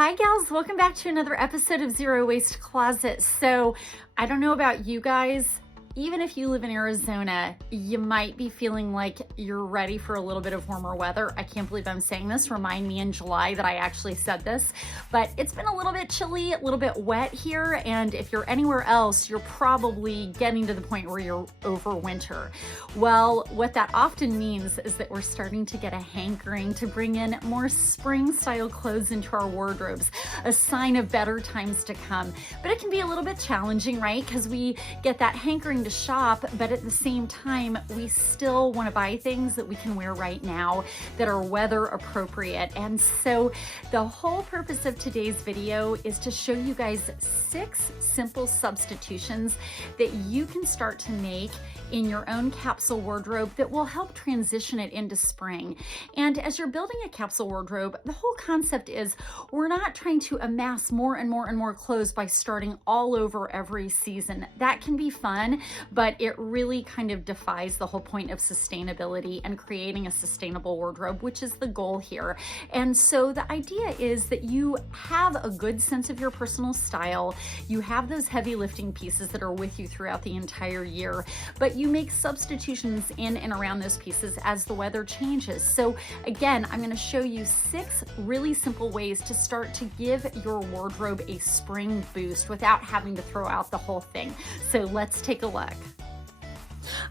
Hi gals, welcome back to another episode of Zero Waste Closet. So I don't know about you guys, even if you live in Arizona, you might be feeling like you're ready for a little bit of warmer weather. I can't believe I'm saying this. Remind me in July that I actually said this, but it's been a little bit chilly, a little bit wet here. And if you're anywhere else, you're probably getting to the point where you're over winter. Well, what that often means is that we're starting to get a hankering to bring in more spring style clothes into our wardrobes, a sign of better times to come. But it can be a little bit challenging, right? Because we get that hankering to shop, but at the same time, we still want to buy things that we can wear right now that are weather appropriate. And so the whole purpose of today's video is to show you guys 6 simple substitutions that you can start to make in your own capsule wardrobe that will help transition it into spring. And as you're building a capsule wardrobe, the whole concept is we're not trying to amass more and more and more clothes by starting all over every season. That can be fun, but it really kind of defies the whole point of sustainability and creating a sustainable wardrobe, which is the goal here. And so the idea is that you have a good sense of your personal style. You have those heavy lifting pieces that are with you throughout the entire year, but you make substitutions in and around those pieces as the weather changes. So again, I'm going to show you 6 really simple ways to start to give your wardrobe a spring boost without having to throw out the whole thing. So let's take a look.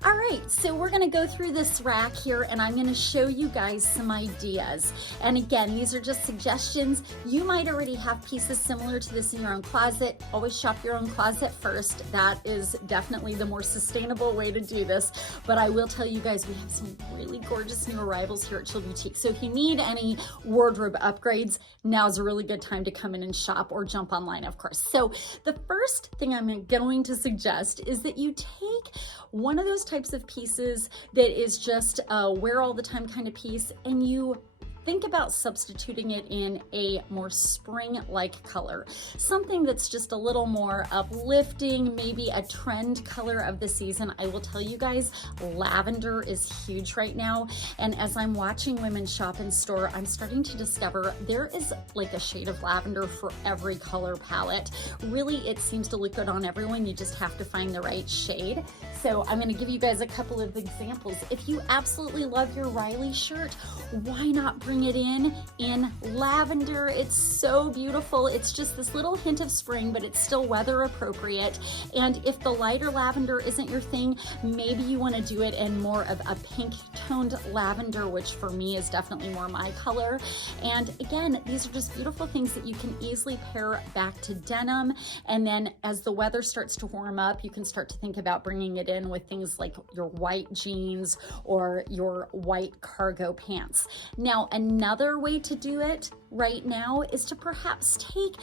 All right, so we're gonna go through this rack here and I'm gonna show you guys some ideas. And again, these are just suggestions. You might already have pieces similar to this in your own closet. Always shop your own closet first. That is definitely the more sustainable way to do this. But I will tell you guys, we have some really gorgeous new arrivals here at Chill Boutique. So if you need any wardrobe upgrades, now's a really good time to come in and shop or jump online, of course. So the first thing I'm going to suggest is that you take one of those types of pieces that is just a wear all the time kind of piece, and you think about substituting it in a more spring-like color. Something that's just a little more uplifting, maybe a trend color of the season. I will tell you guys, lavender is huge right now. And as I'm watching women shop in store, I'm starting to discover there is like a shade of lavender for every color palette. Really, it seems to look good on everyone. You just have to find the right shade. So I'm gonna give you guys a couple of examples. If you absolutely love your Riley shirt, why not bring it in lavender? It's so beautiful. It's just this little hint of spring, but it's still weather appropriate. And if the lighter lavender isn't your thing, maybe you want to do it in more of a pink toned lavender, which for me is definitely more my color. And again, these are just beautiful things that you can easily pair back to denim. And then as the weather starts to warm up, you can start to think about bringing it in with things like your white jeans or your white cargo pants. Now, another way to do it right now is to perhaps take,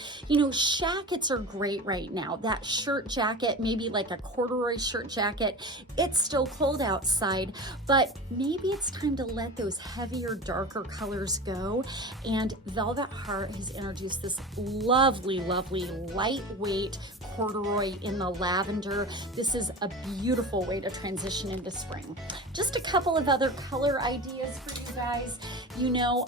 shackets are great right now. That shirt jacket, maybe like a corduroy shirt jacket, it's still cold outside, but maybe it's time to let those heavier, darker colors go. And Velvet Heart has introduced this lovely, lovely, lightweight corduroy in the lavender. This is a beautiful way to transition into spring. Just a couple of other color ideas for you guys.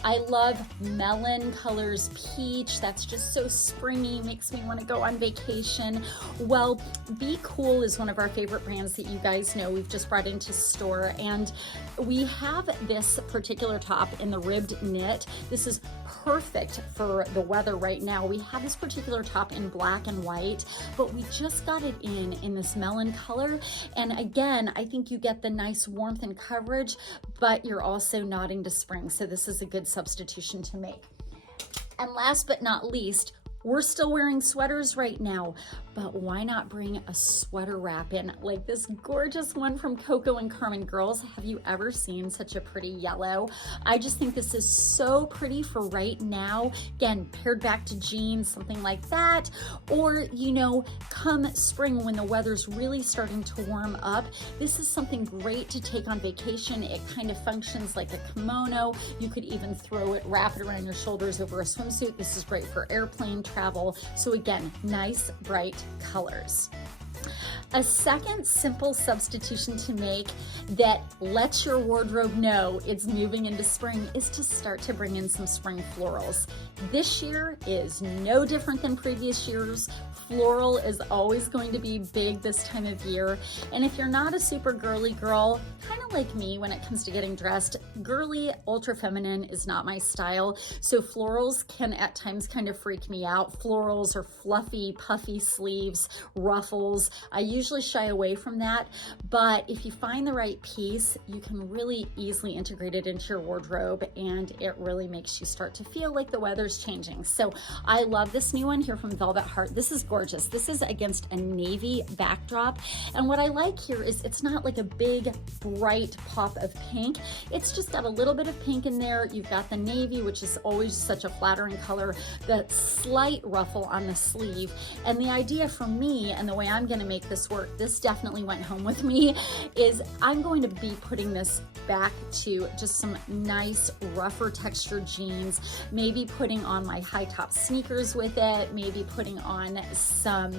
I love melon colors, peach. That's just so springy, makes me want to go on vacation. Well, Be Cool is one of our favorite brands that you guys know we've just brought into store, and we have this particular top in the ribbed knit. This is perfect for the weather right now. We have this particular top in black and white, but we just got it in this melon color. And again, I think you get the nice warmth and coverage, but you're also nodding to spring. So this is a good substitution to make. And last but not least, we're still wearing sweaters right now, but why not bring a sweater wrap in, like this gorgeous one from Coco and Carmen. Girls, have you ever seen such a pretty yellow? I just think this is so pretty for right now. Again, paired back to jeans, something like that. Or, come spring when the weather's really starting to warm up, this is something great to take on vacation. It kind of functions like a kimono. You could even wrap it around your shoulders over a swimsuit. This is great for airplane travel. So again, nice, bright colors. A second simple substitution to make that lets your wardrobe know it's moving into spring is to start to bring in some spring florals. This year is no different than previous years. Floral is always going to be big this time of year. And if you're not a super girly girl, kind of like me when it comes to getting dressed, girly, ultra feminine is not my style. So florals can at times kind of freak me out. Florals or fluffy, puffy sleeves, ruffles. I usually shy away from that, but if you find the right piece, you can really easily integrate it into your wardrobe, and it really makes you start to feel like the weather's changing. So I love this new one here from Velvet Heart. This is gorgeous. This is against a navy backdrop, and what I like here is it's not like a big bright pop of pink. It's just got a little bit of pink in there. You've got the navy, which is always such a flattering color, the slight ruffle on the sleeve, and the idea for me and the way I'm going to make this work, this definitely went home with me, is I'm going to be putting this back to just some nice rougher textured jeans, maybe putting on my high top sneakers with it, maybe putting on some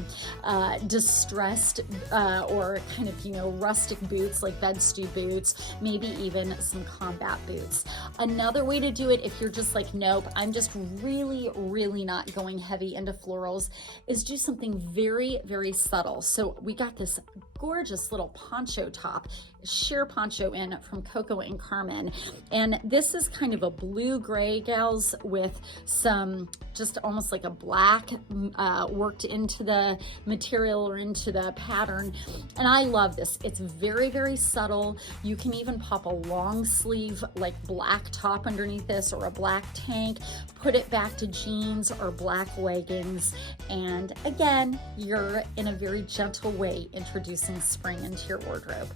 distressed or kind of, you know, rustic boots like bed stew boots, maybe even some combat boots. Another way to do it, if you're just like, nope, I'm just really not going heavy into florals, is do something very subtle. So we got this gorgeous little poncho top, sheer poncho in from Coco and Carmen, and this is kind of a blue gray, gals, with some just almost like a black worked into the material or into the pattern, and I love this. It's very subtle. You can even pop a long sleeve like black top underneath this, or a black tank, put it back to jeans or black leggings, and again, you're in a very gentle way introducing spring into your wardrobe.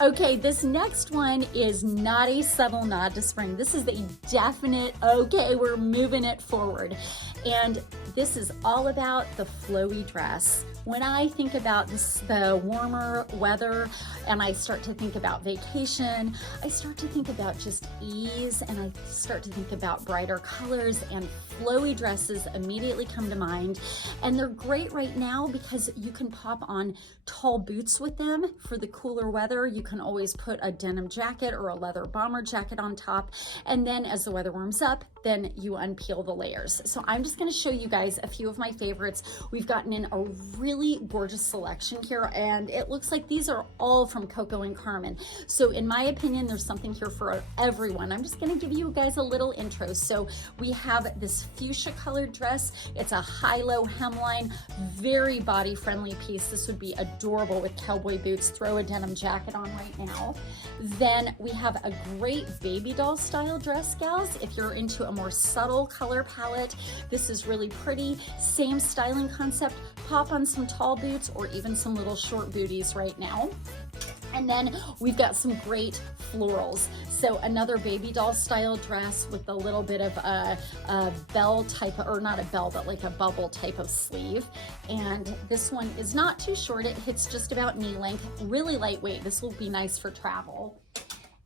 Okay, this next one is not a subtle nod to spring. This is a definite, okay, we're moving it forward. And this is all about the flowy dress. When I think about this, the warmer weather, and I start to think about vacation, I start to think about just ease, and I start to think about brighter colors, and flowy dresses immediately come to mind. And they're great right now because you can pop on tall boots with them for the cooler weather. You can always put a denim jacket or a leather bomber jacket on top. And then as the weather warms up, then you unpeel the layers. So I'm just gonna show you guys a few of my favorites. We've gotten in a really gorgeous selection here, and it looks like these are all from Coco and Carmen. So in my opinion, there's something here for everyone. I'm just gonna give you guys a little intro. So we have this fuchsia colored dress. It's a high-low hemline, very body-friendly piece. This would be adorable with cowboy boots. Throw a denim jacket on right now. Then we have a great baby doll style dress, gals. If you're into a more subtle color palette, this is really pretty. Same styling concept. Pop on some tall boots or even some little short booties right now. And then we've got some great florals. So another baby doll style dress with a little bit of a bell type, or not a bell, but like a bubble type of sleeve. And this one is not too short. It hits just about knee length, really lightweight. This will be nice for travel.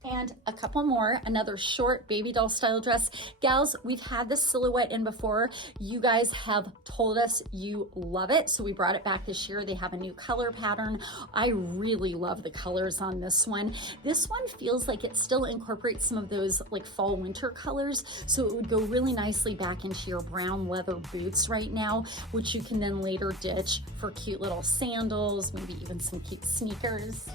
And a couple more, another short baby doll style dress. Gals, we've had this silhouette in before. You guys have told us you love it, so we brought it back this year. They have a new color pattern. I really love the colors on this one. This one feels like it still incorporates some of those like fall winter colors, so it would go really nicely back into your brown leather boots right now, which you can then later ditch for cute little sandals, maybe even some cute sneakers.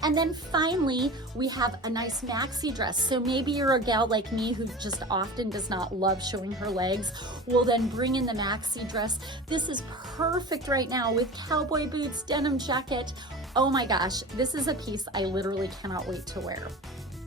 And then finally, we have a nice maxi dress. So maybe you're a gal like me who just often does not love showing her legs. Well, then bring in the maxi dress. This is perfect right now with cowboy boots, denim jacket. Oh my gosh, this is a piece I literally cannot wait to wear.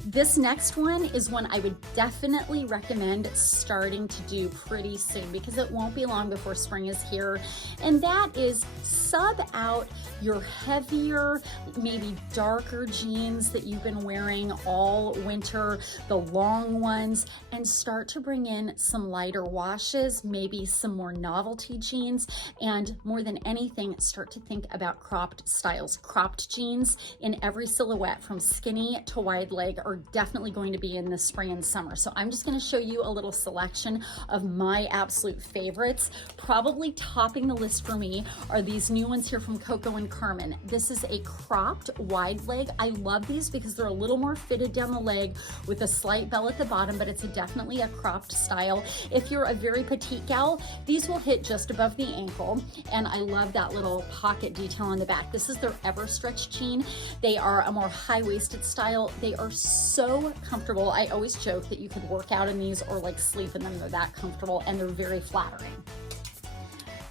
This next one is one I would definitely recommend starting to do pretty soon because it won't be long before spring is here. And that is sub out your heavier, maybe darker jeans that you've been wearing all winter, the long ones, and start to bring in some lighter washes, maybe some more novelty jeans, and more than anything, start to think about cropped styles, cropped jeans in every silhouette from skinny to wide leg are definitely going to be in the spring and summer. So I'm just going to show you a little selection of my absolute favorites. Probably topping the list for me are these new ones here from Coco and Carmen. This is a cropped wide leg. I love these because they're a little more fitted down the leg with a slight bell at the bottom, but it's definitely a cropped style. If you're a very petite gal, these will hit just above the ankle, and I love that little pocket detail on the back. This is their Ever Stretch jean. They are a more high-waisted style. They are so comfortable. I always joke that you could work out in these or like sleep in them. They're that comfortable, and they're very flattering.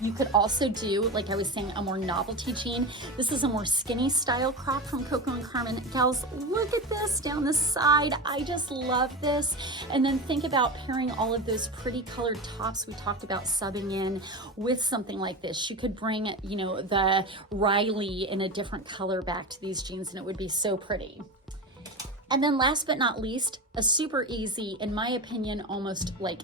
You could also do, like I was saying, a more novelty jean. This is a more skinny style crop from Coco and Carmen. Gals, look at this down the side. I just love this. And then think about pairing all of those pretty colored tops we talked about subbing in with something like this. You could bring, you know, the Riley in a different color back to these jeans, and it would be so pretty. And then last but not least, a super easy, in my opinion, almost like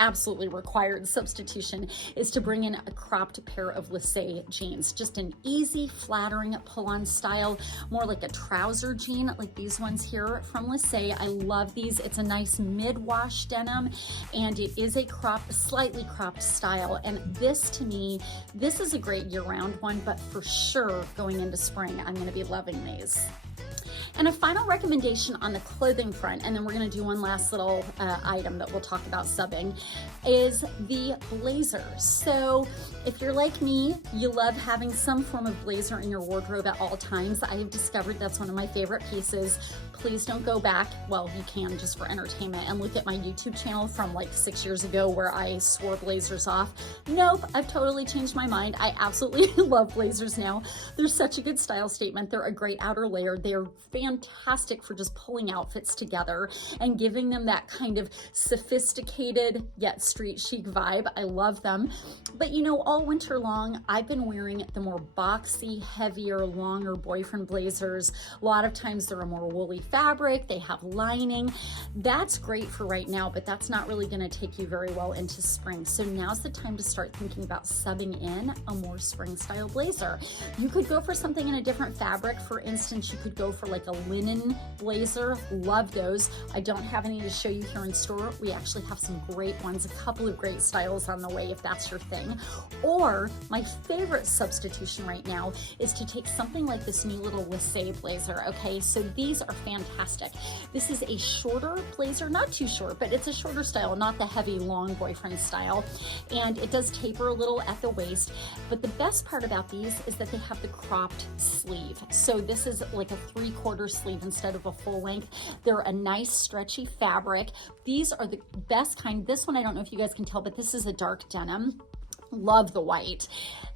absolutely required substitution is to bring in a cropped pair of lissé jeans. Just an easy, flattering pull-on style, more like a trouser jean, like these ones here from Lissé. I love these. It's a nice mid-wash denim, and it is a cropped, slightly cropped style. And this, to me, this is a great year-round one, but for sure going into spring, I'm going to be loving these. And a final recommendation on the clothing front, and then we're going to do one last little item that we'll talk about subbing, is the blazers. So if you're like me, you love having some form of blazer in your wardrobe at all times. I have discovered that's one of my favorite pieces. Please don't go back, well, you can just for entertainment, and look at my YouTube channel from like 6 years ago where I swore blazers off. Nope, I've totally changed my mind. I absolutely love blazers now. They're such a good style statement. They're a great outer layer. They're fantastic for just pulling outfits together and giving them that kind of sophisticated yet street chic vibe. I love them. But you know, all winter long, I've been wearing the more boxy, heavier, longer boyfriend blazers. A lot of times they're a more woolly fabric. They have lining. That's great for right now, but that's not really going to take you very well into spring. So now's the time to start thinking about subbing in a more spring style blazer. You could go for something in a different fabric. For instance, you could go for like a linen blazer. Love those. I don't have any to show you here in store. We actually have some great ones, a couple of great styles on the way if that's your thing. Or my favorite substitution right now is to take something like this new little Lissé blazer. Okay, so these are fantastic. This is a shorter blazer, not too short, but it's a shorter style, not the heavy long boyfriend style. And it does taper a little at the waist. But the best part about these is that they have the cropped sleeve. So this is like a 3/4 sleeve instead of a full length. They're a nice stretchy fabric. These are the best kind. This one, I don't know if you guys can tell, but this is a dark denim. Love the white.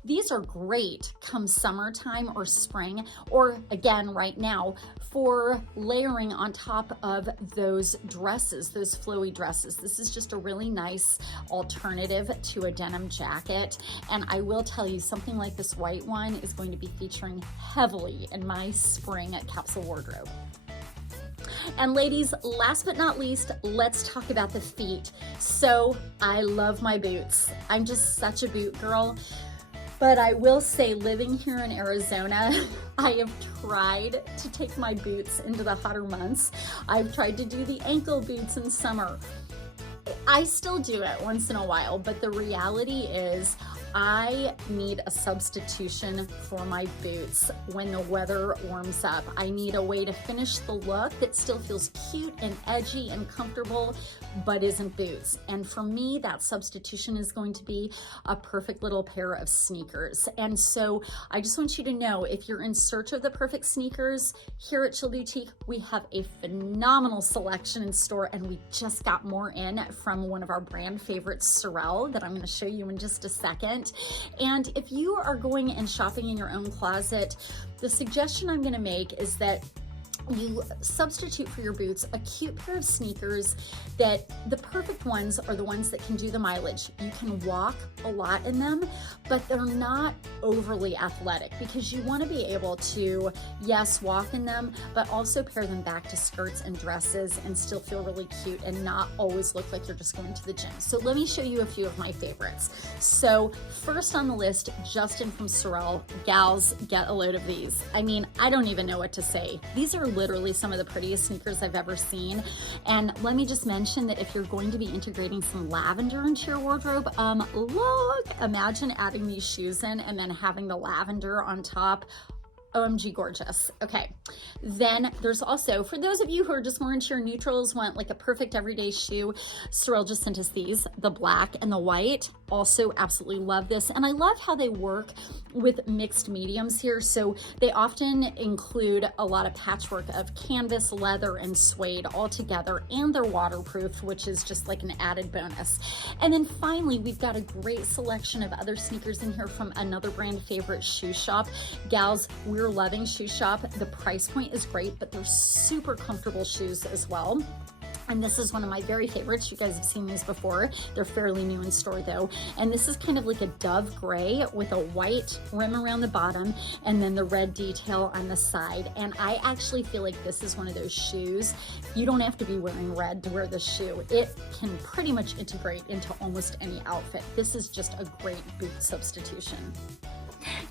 These are great come summertime or spring, or again right now for layering on top of those dresses, those flowy dresses. This is just a really nice alternative to a denim jacket. And I will tell you, something like this white one is going to be featuring heavily in my spring capsule wardrobe. And ladies, last but not least, let's talk about the feet. So I love my boots. I'm just such a boot girl. But I will say, living here in Arizona, I have tried to take my boots into the hotter months. I've tried to do the ankle boots in summer. I still do it once in a while, but the reality is I need a substitution for my boots when the weather warms up. I need a way to finish the look that still feels cute and edgy and comfortable, but isn't boots. And for me, that substitution is going to be a perfect little pair of sneakers. And so I just want you to know, if you're in search of the perfect sneakers, here at Chill Boutique, we have a phenomenal selection in store, and we just got more in from one of our brand favorites, Sorel, that I'm going to show you in just a second. And if you are going and shopping in your own closet, the suggestion I'm going to make is that you substitute for your boots a cute pair of sneakers that the perfect ones are the ones that can do the mileage. You can walk a lot in them, but they're not overly athletic, because you want to be able to, yes, walk in them, but also pair them back to skirts and dresses and still feel really cute and not always look like you're just going to the gym. So let me show you a few of my favorites. So first on the list, Justin from Sorel. Gals, get a load of these. I mean, I don't even know what to say. These are literally some of the prettiest sneakers I've ever seen. And let me just mention that if you're going to be integrating some lavender into your wardrobe, look, imagine adding these shoes in and then having the lavender on top. OMG gorgeous. Okay, then there's also, for those of you who are just more into your neutrals, want like a perfect everyday shoe, Sorel just sent us these, the black and the white. Also absolutely love this, and I love how they work with mixed mediums here. So they often include a lot of patchwork of canvas, leather, and suede all together, and they're waterproof, which is just like an added bonus. And then finally, we've got a great selection of other sneakers in here from another brand favorite, Shoe Shop. Gals, we're loving Shoe Shop. The price point is great, but they're super comfortable shoes as well. And this is one of my very favorites. You guys have seen these before. They're fairly new in store though. And this is kind of like a dove gray with a white rim around the bottom and then the red detail on the side. And I actually feel like this is one of those shoes. You don't have to be wearing red to wear this shoe. It can pretty much integrate into almost any outfit. This is just a great boot substitution.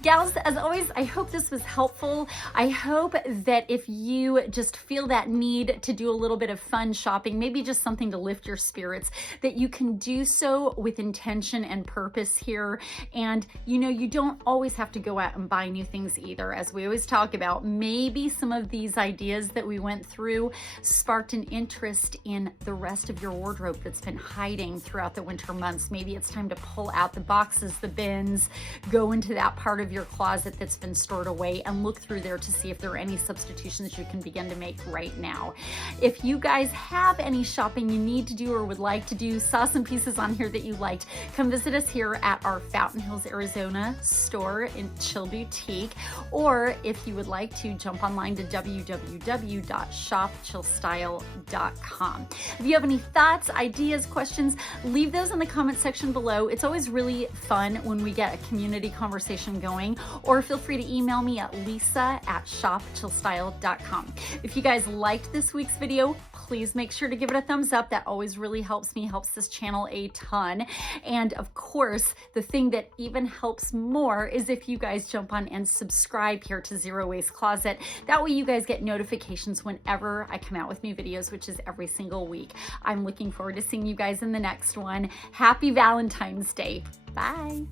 Gals, as always, I hope this was helpful. I hope that if you just feel that need to do a little bit of fun shopping, maybe just something to lift your spirits, that you can do so with intention and purpose here. And you know, you don't always have to go out and buy new things either. As we always talk about, maybe some of these ideas that we went through sparked an interest in the rest of your wardrobe that's been hiding throughout the winter months. Maybe it's time to pull out the boxes, the bins, go into that part of your closet that's been stored away and look through there to see if there are any substitutions you can begin to make right now. If you guys have any shopping you need to do or would like to do, saw some pieces on here that you liked, come visit us here at our Fountain Hills, Arizona store in Chill Boutique. Or if you would like to, jump online to www.shopchillstyle.com. If you have any thoughts, ideas, questions, leave those in the comment section below. It's always really fun when we get a community conversation going, or feel free to email me at lisa@shopchillstyle.com. If you guys liked this week's video, please make sure to give it a thumbs up. That always really helps me, helps this channel a ton. And of course, the thing that even helps more is if you guys jump on and subscribe here to Zero Waste Closet. That way you guys get notifications whenever I come out with new videos, which is every single week. I'm looking forward to seeing you guys in the next one. Happy Valentine's Day. Bye.